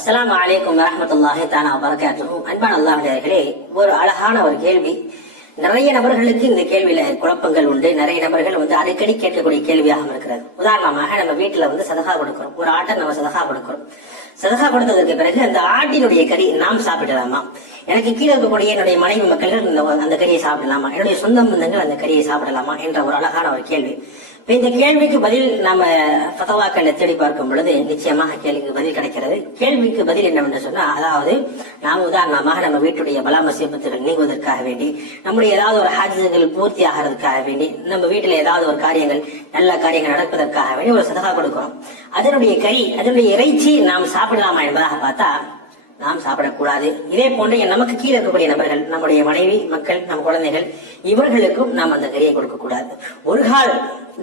அஸ்ஸலாமு அலைக்கும் வரஹ்மத்துல்லாஹி தஆலா வபரகாத்துஹு. அன்பான அல்லாஹ்வினர்களே, ஒரு அழகான ஒரு கேள்வி. நிறைய நபர்களுக்கு இந்த கேள்வியில குழப்பங்கள் உண்டு. நிறைய நபர்கள் அடிக்கடி கேட்கக்கூடிய கேள்வியாக இருக்கிறது. உதாரணமாக, நம்ம வீட்டுல சதகா கொடுக்கிறோம், ஒரு ஆட்டை நம்ம சதகா கொடுக்கிறோம். சதகா கொடுத்ததற்கு பிறகு அந்த ஆட்டினுடைய கறி நாம் சாப்பிடலாமா? எனக்கு கீழே இருக்கக்கூடிய என்னுடைய மனைவி மக்கள்கள் அந்த கறியை சாப்பிடலாமா? என்னுடைய சொந்த பந்தங்கள் அந்த கறியை சாப்பிடலாமா என்ற ஒரு அழகான ஒரு கேள்வி. இந்த கேள்விக்கு பதில் நாம ஃபதவாக்களை தேடி பார்க்கும் பொழுது நிச்சயமாக கேள்விக்கு பதில் கிடைக்கிறது. கேள்விக்கு பதில் என்னவென்று சொன்னா, அதாவது நாம் உதாரணமாக நம்ம வீட்டுடைய பலா மசீபத்துகள் நீங்குவதற்காக வேண்டி, நம்முடைய ஏதாவது ஒரு ஹாஜிகள் பூர்த்தி ஆகிறதுக்காக வேண்டி, நம்ம வீட்டுல ஏதாவது ஒரு காரியங்கள் நல்ல காரியங்கள் நடப்பதற்காக வேண்டி ஒரு சதகா கொடுக்கிறோம். அதனுடைய கறி, அதனுடைய இறைச்சி நாம் சாப்பிடலாமா என்பதாக பார்த்தா நாம் சாப்பிடக்கூடாது. இதே போன்று நமக்கு கீழே இருக்கக்கூடிய நபர்கள், நம்முடைய மனைவி மக்கள், நம் குழந்தைகள், இவர்களுக்கும் நாம் அந்த கறியை கொடுக்க கூடாது. ஒரு கால்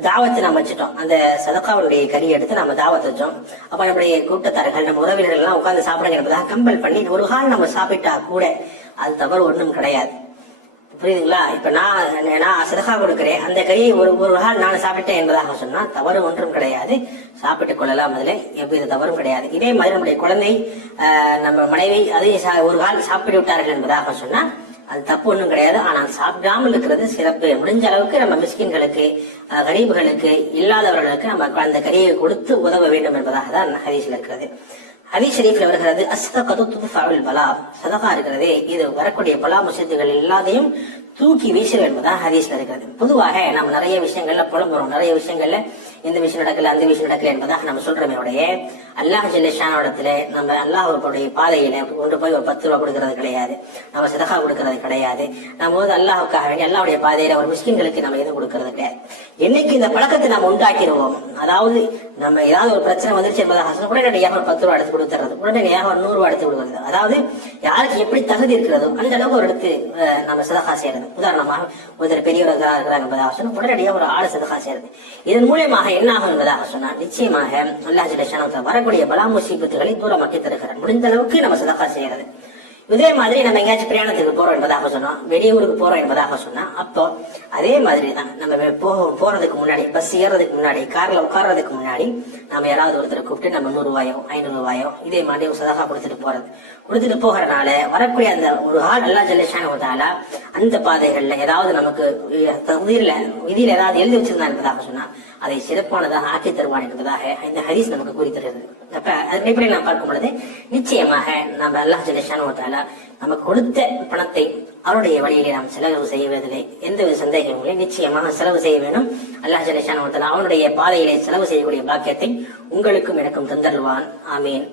தாவத்தை நாம் வச்சுட்டோம், அந்த சதகாவுடைய கறியை எடுத்து நம்ம தாவத்தை வச்சோம். அப்ப நம்முடைய கூட்டத்தார்கள், நம்ம உறவினர்கள் எல்லாம் உட்கார்ந்து சாப்பிடுங்க என்பதாக கம்பல் பண்ணி ஒரு கால் நம்ம சாப்பிட்டா கூட அது தவறு ஒன்றும் கிடையாது. புரியுதுங்களா? இப்ப நான் சதகா கொடுக்கிறேன், அந்த கறியை ஒரு கால் நான் சாப்பிட்டேன் என்பதாக சொன்னா தவறு ஒன்றும் கிடையாது, சாப்பிட்டுக் கொள்ளலாம். அதுல எவ்வித தவறும் கிடையாது. இதே மாதிரி நம்முடைய குழந்தை, நம்ம மனைவி அதை ஒரு கால் சாப்பிட்டு விட்டார்கள் என்பதாக சொன்னா அது தப்பு ஒன்றும் கிடையாது. ஆனால் சாப்பிடாமல் இருக்கிறது சிறப்பு. முடிஞ்ச அளவுக்கு நம்ம மிஸ்கின்களுக்கு, கரீபுகளுக்கு, இல்லாதவர்களுக்கு நம்ம அந்த கறியை கொடுத்து உதவ வேண்டும் என்பதாக தான் ஹதீஸ்ல இருக்கிறது. ஹதீஸ் ஷரீஃப்ல வருகிறது, அஸ்ஸதகது துத்ஃபஉல் பலா. சதகா இருக்கிறதே, இது வரக்கூடிய பலா முசீபத்துகள் எல்லாத்தையும் தூக்கி வீசும் என்பதாக ஹதீஸ்ல இருக்கிறது. பொதுவாக நம்ம நிறைய விஷயங்கள்ல புலம்புறோம், நிறைய விஷயங்கள்ல இந்த விஷயம் நடக்கல, அந்த விஷயம் நடக்கல என்பதாக நம்ம சொல்றோமே உடைய, அல்லாஹ் ஜல்ல ஷானோடத்துல நம்ம அல்லாஹ்வுடைய பாதையில கொண்டு போய் ஒரு 10 ரூபாய் கொடுக்கறது கிடையாது, நம்ம சதகா கொடுக்கறது கிடையாது. நம்ம அல்லாஹ்வுக்காக வேண்டி அல்லாஹ்வுடைய பாதையில ஒரு மிஸ்கின்களுக்கு நம்ம எதுவும் கொடுக்கறது கிடையாது. என்னைக்கு இந்த பழக்கத்தை நம்ம உண்டாக்கிடுவோம், அதாவது நம்ம ஏதாவது ஒரு பிரச்சனை வந்துருச்சு என்பதாக உடனடியாக ஒரு 10 ரூபாய் எடுத்து கொடுத்துறது, உடனடியாக ஒரு 100 ரூபாய் எடுத்து கொடுக்குறது, அதாவது யாருக்கு எப்படி தகுதி இருக்கிறதோ அந்த அளவுக்கு ஒரு எடுத்து நம்ம சதகா செய்யறது. உதாரணமாக ஒருத்தர் பெரியவர்களாக இருக்கிறாங்க என்பதாக சொன்னா உடனடியாக ஒரு ஆளு சதகா செய்யறது. இதன் மூலமாக என்ன ஆகும் என்பதாக சொன்னா, நிச்சயமாக அல்லாஹ் ஜல்ல ஷானஹு வரக்கூடிய பலா முசீபத்துகளை தூரமாக்கி தருகிறார். முடிந்த அளவுக்கு நம்ம சதகா செய்யறது. இதே மாதிரி நம்ம எங்கேயாச்சும் பிரயாணத்துக்கு போறோம் என்பதாக சொன்னோம், வெளியூருக்கு போறோம் என்பதாக சொன்னா, அப்போ அதே மாதிரி தான் நம்ம போறதுக்கு முன்னாடி, பஸ் ஏறதுக்கு முன்னாடி, கார்ல உட்கார்றதுக்கு முன்னாடி நம்ம யாராவது ஒருத்தரை கூப்பிட்டு நம்ம 100 ரூபாயோ 500 ரூபாயோ இதே மாதிரி ஒரு சதகா கொடுத்துட்டு போகிறனால வரக்கூடிய அந்த ஒரு ஆள் அல்லாஹ் ஜல்ல ஷானஹு தஆலா அந்த பாதைகள்ல ஏதாவது நமக்கு விதியில ஏதாவது எழுதி வச்சிருந்தா என்பதாக சொன்னா அதை சிறப்பானதாக ஆக்கி தருவான் என்பதாக இந்த ஹதீஸ் நமக்கு கூறி தருகிறது. அப்ப அதன் எப்படி நாம் பார்க்கும் பொழுது நிச்சயமாக நம்ம அல்லாஹ் ஜல்ல ஷானஹு தஆலா நமக்கு கொடுத்த பணத்தை அவருடைய வழியிலே நாம் செலவு செய்வதில்லை எந்த சந்தேகமும் இல்லை. நிச்சயமாக செலவு செய்ய வேண்டும். அல்லாஹ் ஜல்ல ஷானஹு தஆலா அவனுடைய பாதையிலே செலவு செய்யக்கூடிய பாக்கியத்தை உங்களுக்கும் எனக்கும் தந்தருவான். ஆமீன்.